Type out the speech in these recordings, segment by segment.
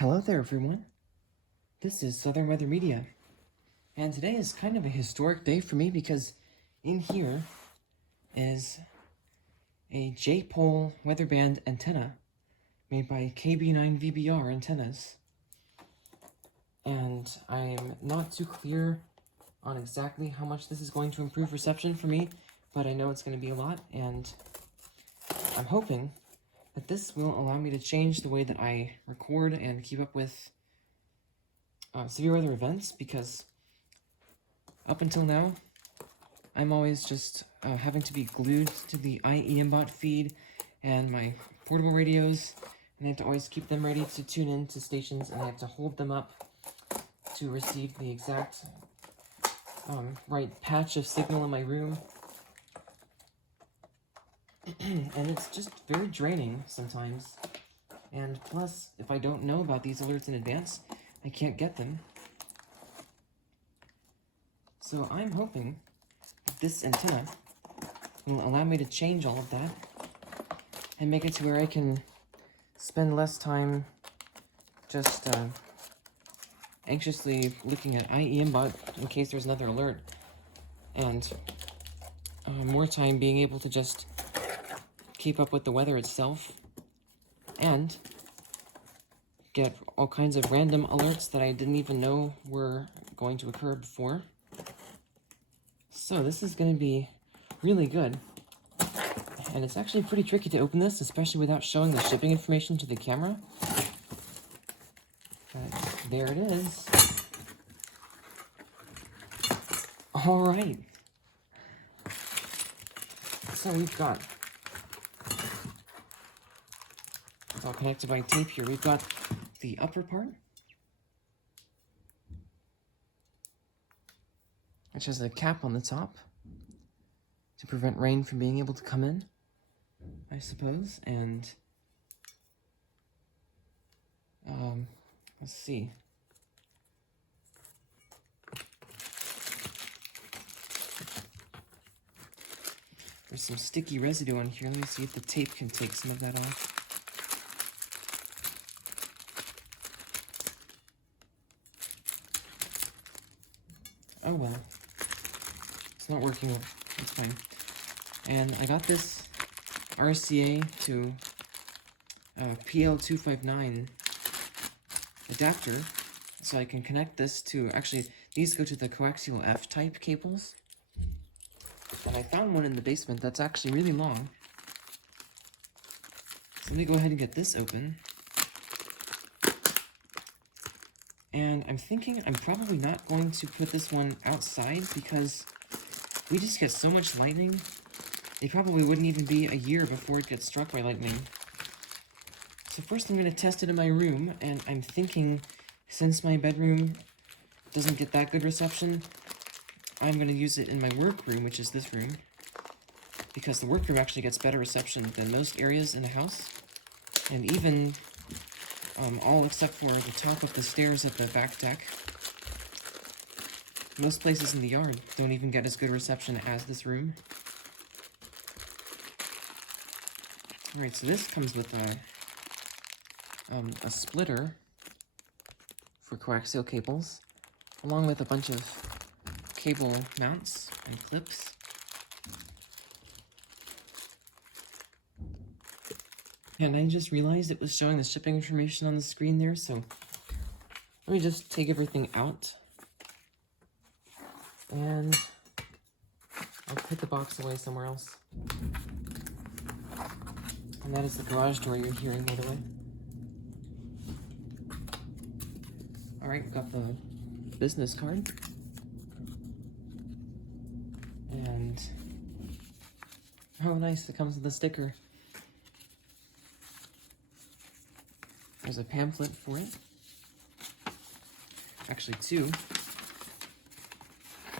Hello there, everyone. This is Southern Weather Media, and today is kind of a historic day for me because in here is a J-pole weather band antenna made by KB9VBR antennas, and I'm not too clear on exactly how much this is going to improve reception for me, but I know it's going to be a lot, and I'm hoping that this will allow me to change the way that I record and keep up with severe weather events, because up until now, I'm always just having to be glued to the IEMBot feed and my portable radios, and I have to always keep them ready to tune in to stations, and I have to hold them up to receive the exact right patch of signal in my room. And it's just very draining sometimes. And plus, if I don't know about these alerts in advance, I can't get them. So I'm hoping that this antenna will allow me to change all of that and make it to where I can spend less time just anxiously looking at IEMBot in case there's another alert, and more time being able to just keep up with the weather itself and get all kinds of random alerts that I didn't even know were going to occur before. So this is going to be really good. And it's actually pretty tricky to open this, especially without showing the shipping information to the camera. But there it is. Alright. So we've got, it's all connected by tape here. We've got the upper part, which has a cap on the top to prevent rain from being able to come in, I suppose. And let's see. There's some sticky residue on here. Let me see if the tape can take some of that off. Oh well. It's not working well. It's fine. And I got this RCA to PL259 adapter, so I can connect this to, actually, these go to the coaxial F-type cables. And I found one in the basement that's actually really long. So let me go ahead and get this open. And I'm thinking I'm probably not going to put this one outside because we just get so much lightning. It probably wouldn't even be a year before it gets struck by lightning. So first I'm going to test it in my room, and I'm thinking since my bedroom doesn't get that good reception, I'm going to use it in my workroom, which is this room, because the workroom actually gets better reception than most areas in the house, and even all except for the top of the stairs at the back deck. Most places in the yard don't even get as good reception as this room. Alright, so this comes with a splitter for coaxial cables, along with a bunch of cable mounts and clips. And I just realized it was showing the shipping information on the screen there, so let me just take everything out. And I'll put the box away somewhere else. And that is the garage door you're hearing, by the way. Alright, we've got the business card. And oh nice, it comes with a sticker. There's a pamphlet for it. Actually, two.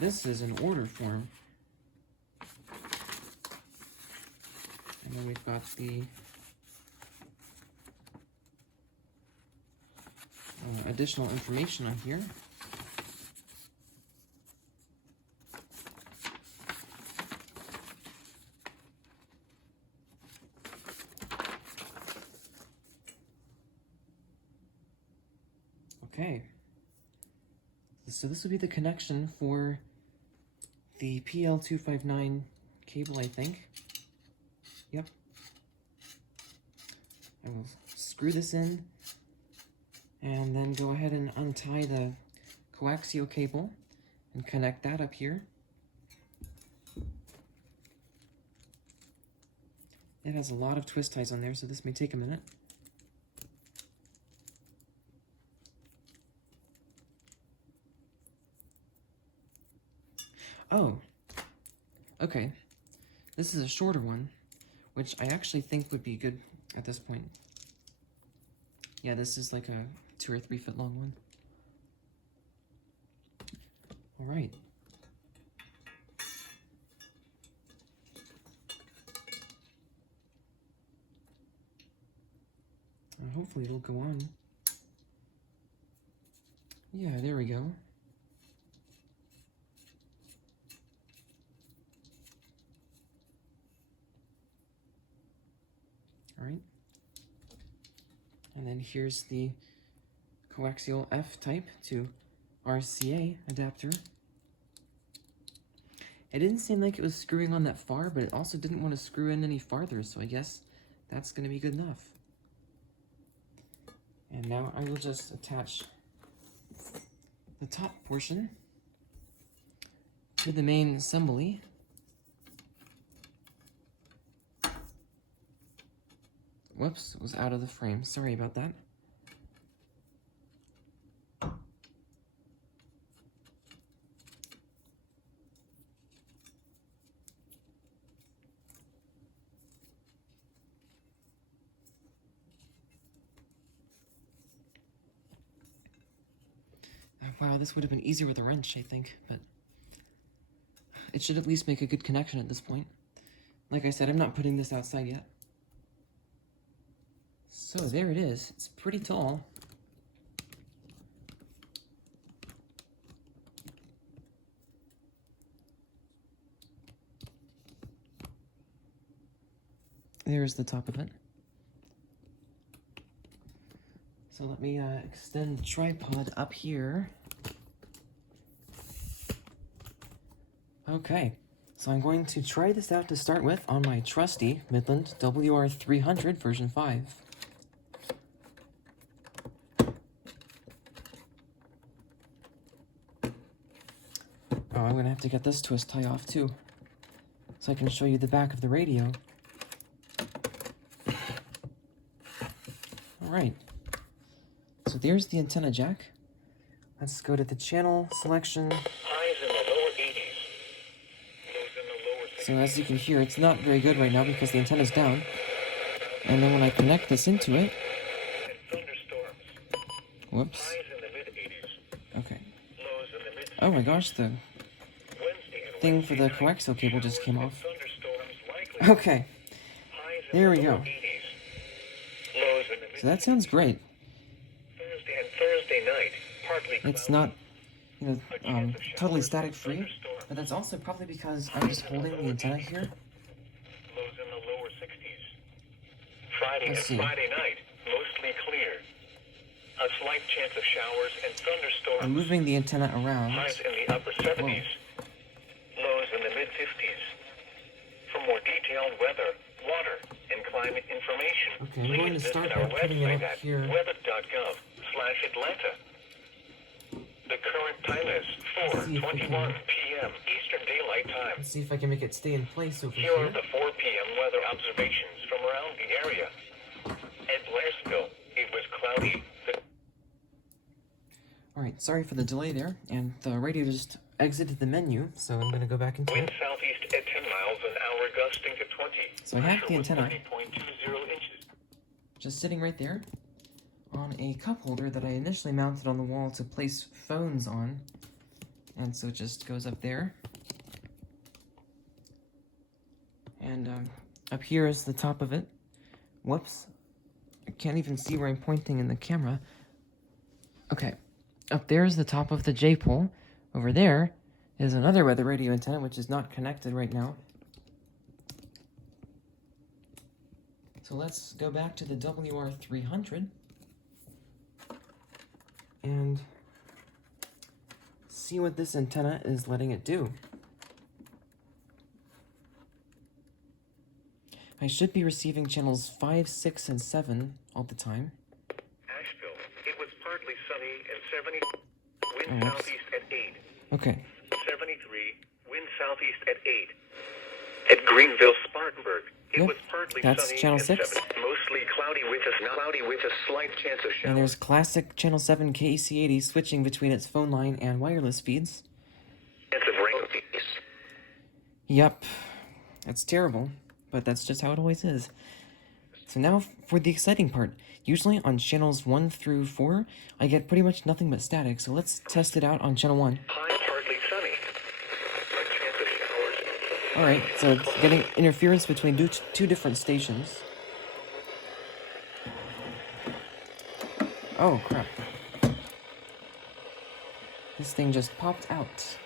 This is an order form. And then we've got the additional information on here. Okay. So this will be the connection for the PL259 cable, I think. Yep. I will screw this in and then go ahead and untie the coaxial cable and connect that up here. It has a lot of twist ties on there, so this may take a minute. Oh, okay. This is a shorter one, which I actually think would be good at this point. Yeah, this is like a 2 or 3 foot long one. All right. Hopefully it'll go on. Yeah, there we go. All right. And then here's the coaxial F-type to RCA adapter. It didn't seem like it was screwing on that far, but it also didn't want to screw in any farther, so I guess that's going to be good enough. And now I will just attach the top portion to the main assembly. Whoops, it was out of the frame. Sorry about that. Wow, this would have been easier with a wrench, I think, but it should at least make a good connection at this point. Like I said, I'm not putting this outside yet. So there it is. It's pretty tall. There's the top of it. So let me extend the tripod up here. Okay, so I'm going to try this out to start with on my trusty Midland WR300 version 5. Oh, I'm gonna have to get this twist tie off too, so I can show you the back of the radio. Alright, so there's the antenna jack. Let's go to the channel selection. So as you can hear, it's not very good right now because the antenna's down. And then when I connect this into it... Whoops. Okay. Oh my gosh, the thing for the coaxial cable just came off. Okay. There we go. So that sounds great. It's not, you know, totally static free, but that's also probably because I'm just holding the antenna here. Let's see. Friday night, mostly clear. A slight chance of showers and thunderstorms. I'm moving the antenna around. Highs in the upper 70s. Lows in the mid-50s. For more detailed weather, water, and climate information, okay, I'm going to start by putting it up here. weather.gov/Atlanta. The current time is 4:21 p.m. Eastern Daylight Time. Let's see if I can make it stay in place over Here are here. the 4 p.m. weather observations from around the area. At Blairsville, it was cloudy. Alright, sorry for the delay there, and the radio just exited the menu, so I'm going to go back into Wind it. southeast at 10 miles an hour, gusting to 20. So I have the antenna 30.20 inches. just sitting right there on a cup holder that I initially mounted on the wall to place phones on, and so it just goes up there. And up here is the top of it. Whoops. I can't even see where I'm pointing in the camera. Okay. Up there is the top of the J-pole. Over there is another weather radio antenna, which is not connected right now. So let's go back to the WR300. and see what this antenna is letting it do. I should be receiving channels 5, 6, and 7 all the time. Asheville, it was partly sunny and 70. Wind southeast at 8. Okay. 73. Wind southeast at 8. At Greenville, Spartanburg, it was partly that's sunny channel and 6. 7. Mostly cloudy with a slight chance of showers. And there's classic channel 7 KEC80 switching between its phone line and wireless feeds. Chance of rain. Yep. That's terrible, but that's just how it always is. So now for the exciting part. Usually on channels 1 through 4, I get pretty much nothing but static, so let's test it out on channel 1. High, partly sunny. A chance of showers. Alright, so it's getting interference between two different stations. Oh, crap. This thing just popped out.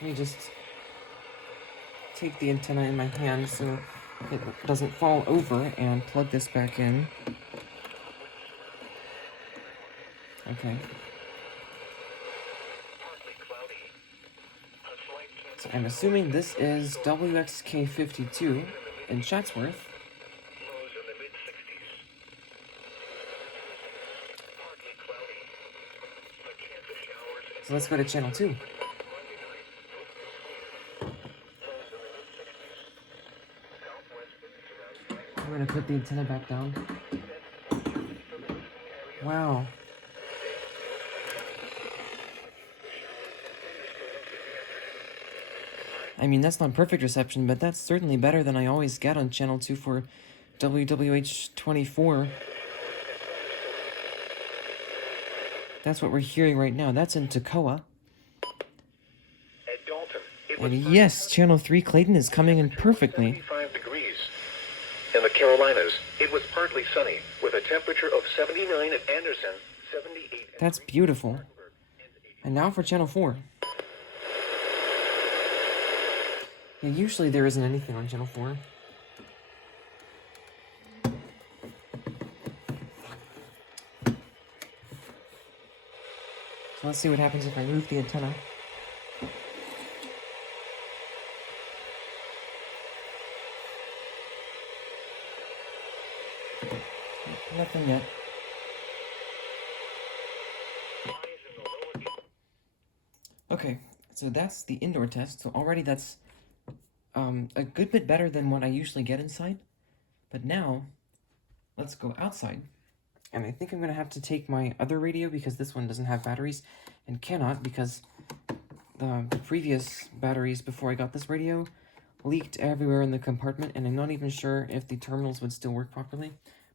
Let me just take the antenna in my hand so it doesn't fall over and plug this back in. Okay. So I'm assuming this is WXK52 in Chatsworth. Lows in the mid-60s. Partly cloudy. A chance of showers. So let's go to channel 2. I'm gonna put the antenna back down. Wow. I mean, that's not perfect reception, but that's certainly better than I always get on channel 2 for WWH24. That's what we're hearing right now. That's in Toccoa. At Dalton, it was And yes, channel 3 Clayton is coming in perfectly. 75 degrees. In the Carolinas, it was partly sunny, with a temperature of 79 at Anderson, 78 at That's beautiful. And now for channel 4. Yeah, usually there isn't anything on channel 4. So let's see what happens if I move the antenna. Nothing yet. Okay, so that's the indoor test. So already that's a good bit better than what I usually get inside. But now, let's go outside. And I think I'm going to have to take my other radio because this one doesn't have batteries and cannot because the previous batteries before I got this radio leaked everywhere in the compartment, and I'm not even sure if the terminals would still work properly.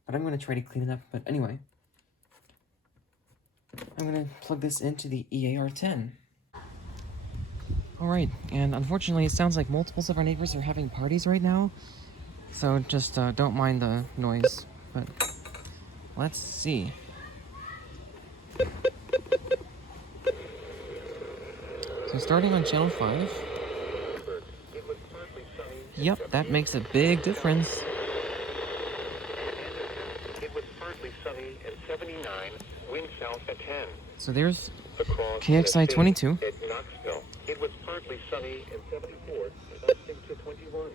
But I'm going to try to clean it up. But anyway, I'm going to plug this into the EAR10. Alright, and unfortunately it sounds like multiples of our neighbors are having parties right now. So just don't mind the noise. But let's see. So starting on channel 5. Yep, that makes a big difference. It was partly sunny and 79, wind south at 10. So there's Across KXI 22. At Knoxville, it was partly sunny and 74, advancing to 21.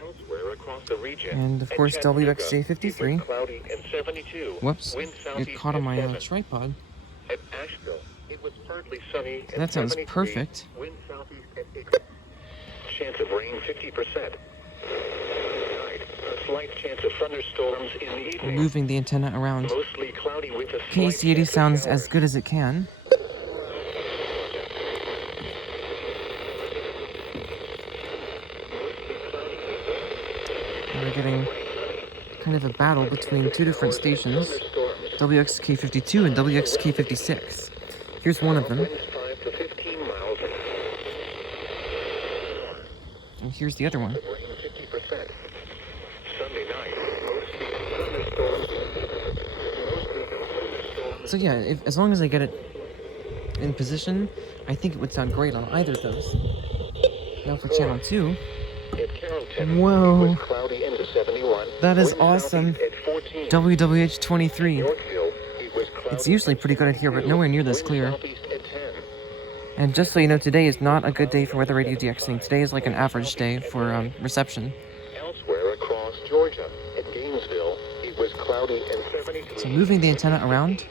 Elsewhere across the region, And of at course Chattanooga, WXJ53. it was cloudy and 72. Whoops, Wind it southeast caught on at my 7. tripod. At Asheville, it was partly sunny and That sounds 73. perfect. Wind southeast at 8. Chance of rain 50%. A slight chance of thunderstorms in the evening. Moving the antenna around. Mostly cloudy with a slight KC80 chance of sounds showers. as good as it can. And we're getting kind of a battle between two different stations, WXK52 and WXK56. Here's one of them, Winds 5 to 15 miles. and here's the other one. Rain 50%. Sunday night, mostly thunderstorms. So yeah, as long as I get it in position, I think it would sound great on either of those. Now for channel 2. At Carrollton, Whoa. it was cloudy into 71. That is Wind awesome. southeast at 14. WWH23. Yorkville, it was cloudy It's usually pretty good at here, but nowhere near this clear. And just so you know, today is not a good day for weather radio DXing. Today is like an average day for reception. Elsewhere across Georgia, at Gainesville, it was cloudy and 73. So moving the antenna around,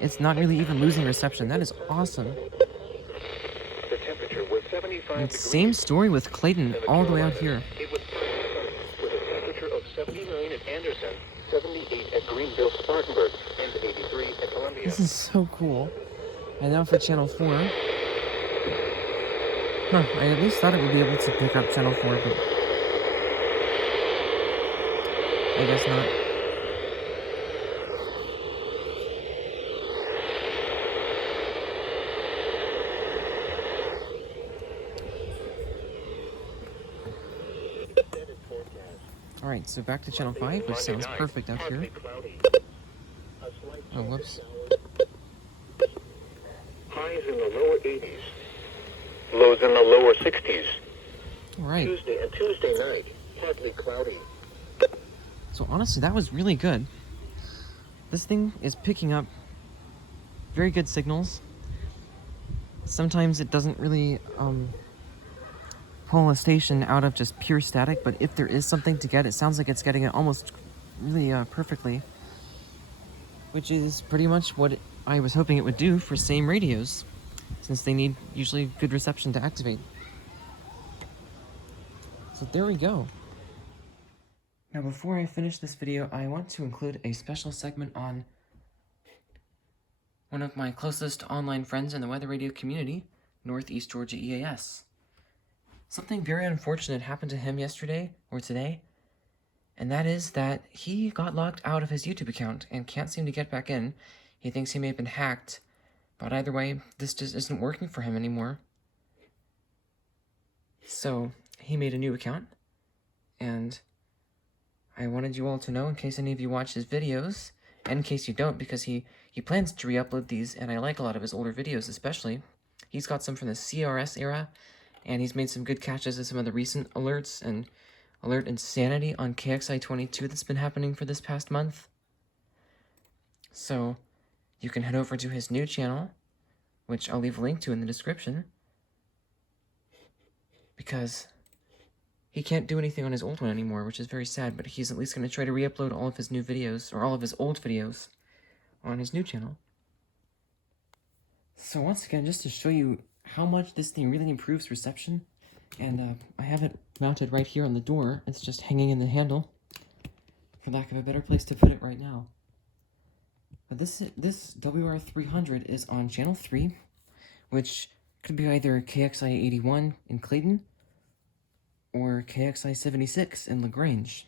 it's not really even losing reception. That is awesome. The temperature was 75 And degrees. same story with Clayton, all the way out here. It was with a temperature of 79 at Anderson, 78 at Greenville, Spartanburg, and 83 at Columbia. This is so cool. And now for channel 4. Huh, I at least thought it would be able to pick up channel 4, but I guess not. Alright, so back to channel 5, which sounds perfect out here. Oh, whoops. Highs in the lower 80s. Lows in the lower 60s. Alright, Tuesday night, partly cloudy. so honestly, that was really good. This thing is picking up very good signals. Sometimes it doesn't really pull a station out of just pure static, but if there is something to get, it sounds like it's getting it almost really perfectly. Which is pretty much what I was hoping it would do for same radios, since they need usually good reception to activate. So there we go. Now before I finish this video, I want to include a special segment on one of my closest online friends in the weather radio community, Northeast Georgia EAS. Something very unfortunate happened to him yesterday, or today, and that is that he got locked out of his YouTube account and can't seem to get back in. He thinks he may have been hacked, but either way, this just isn't working for him anymore. So, he made a new account, and I wanted you all to know, in case any of you watch his videos, and in case you don't, because he plans to re-upload these, and I like a lot of his older videos especially. He's got some from the CRS era, and he's made some good catches of some of the recent alerts, and alert insanity on KXI22 that's been happening for this past month. So, you can head over to his new channel, which I'll leave a link to in the description, because he can't do anything on his old one anymore, which is very sad, but he's at least going to try to re-upload all of his new videos, or all of his old videos, on his new channel. So once again, just to show you how much this thing really improves reception, and I have it mounted right here on the door. It's just hanging in the handle, for lack of a better place to put it right now. But this WR300 is on channel 3, which could be either KXI81 in Clayton, or KXI76 in LaGrange.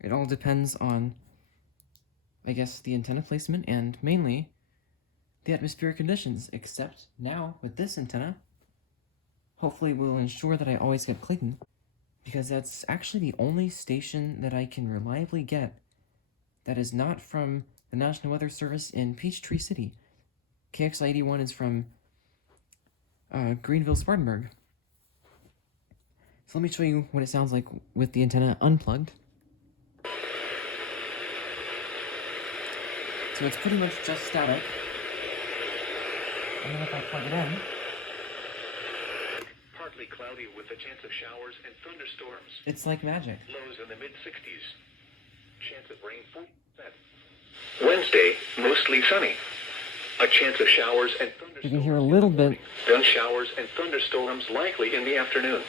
It all depends on, I guess, the antenna placement, and mainly the atmospheric conditions, except now with this antenna, hopefully will ensure that I always get Clayton, because that's actually the only station that I can reliably get that is not from the National Weather Service in Peachtree City. KXI81 is from Greenville, Spartanburg. So let me show you what it sounds like with the antenna unplugged. So it's pretty much just static. And then if I plug it in, Partly cloudy with a chance of showers and thunderstorms. it's like magic. Lows in the mid-60s. Chance of rain 40%. Wednesday, mostly sunny. A chance of showers and thunderstorms. You can hear a little bit, Then showers and thunderstorms likely in the afternoon.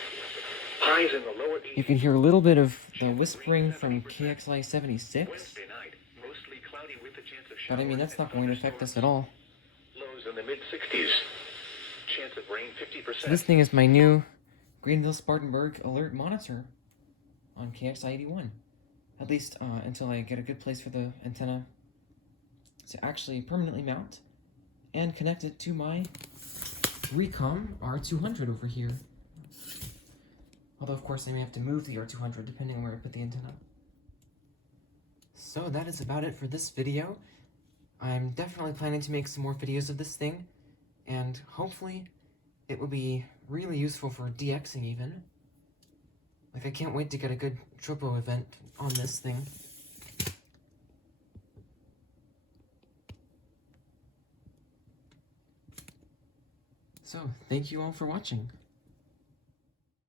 Highs in the lower 80s. you can hear a little bit of the whispering from KXI76, Wednesday night, mostly cloudy with a chance of showers. but I mean, that's not going to affect us at all. Lows in the mid-60s. Chance of rain 50%. So this thing is my new Greenville Spartanburg alert monitor on KXI81. At least until I get a good place for the antenna to actually permanently mount and connect it to my Recom R200 over here. Although, of course, I may have to move the R200 depending on where I put the antenna. So that is about it for this video. I'm definitely planning to make some more videos of this thing, and hopefully it will be really useful for DXing even. Like, I can't wait to get a good Tropo event on this thing. So, thank you all for watching.